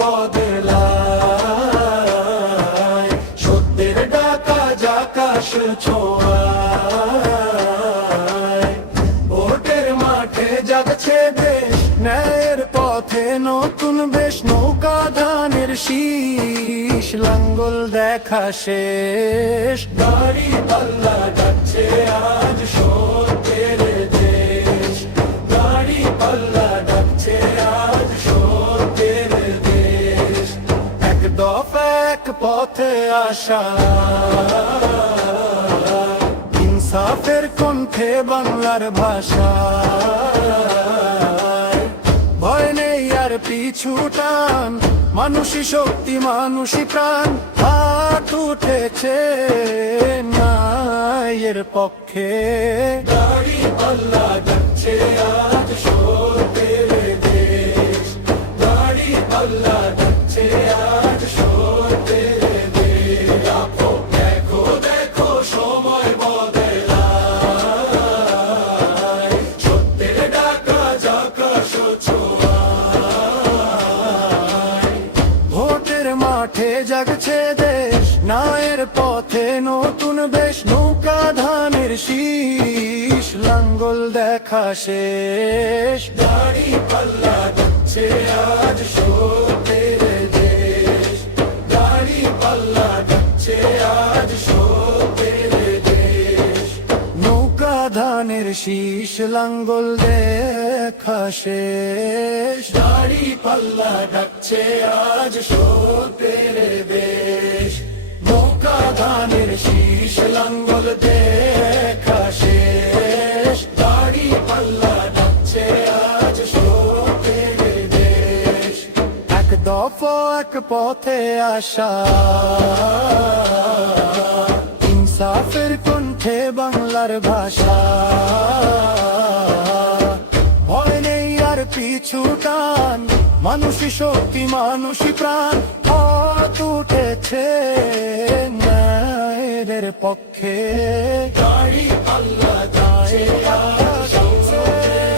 বদলায়, সত্যের ডাকা আকাশ ছোঁয়ায়। ভোটের মাঠে জাগছে দেশ, ন্যায়ের পথে নতুন বেশ, নৌকা ধানের শীষ, লাঙ্গল দেখা শেষ। দাড়ি পাল্লা ডাকছে আজ সত্যের দেশ, দাড়ি পাল্লা ডাকছে আজ সত্যের দেশ। এক দফা এক পথে আসা, ইনসাফের কণ্ঠে বাংলার ভাষা। ভয় নেই আর পিছু টান, মানুষই শক্তি মানুষই প্রাণ। হাত উঠেছে ন্যায়ের পক্ষে, দাড়ি পাল্লা ডাকছে আজ সত্যের দেশ, দাড়ি পাল্লা ডাকছে আজ সত্যের দেশ। দেখো দেখো সময় বদলায়, সত্যের ডাকা আকাশ ছোঁয়ায়। ভোটের মাঠে জাগছে দেশ, ন্যায়ের পথে নতুন বেশ, নৌকা ধানের শীষ, লাঙ্গল দেখা শেষ। দাড়ি পাল্লা ডাকছে আজ সত্যের দেশ, দাড়ি পাল্লা ডাকছে আজ সত্যের দেশ। নৌকা ধানের শীষ, লাঙ্গল দেখা শেষ। দাড়ি পাল্লা ডাকছে আজ সত্যের দেশ, নৌকা ধানের শীষ, লাঙ্গল দেখা শেষ। দাড়ি পাল্লা ডাকছে আজ সত্যের দেশ। এক দফা এক পথে আসা, ইনসাফের কণ্ঠে বাংলার ভাষা। ভয় নেই আর পিছু টান, মানুষই শক্তি মানুষই প্রাণ। হাত উঠেছে ন্যায়ের পক্ষে, দাড়ি পাল্লা ডাকছে আজ সত্যের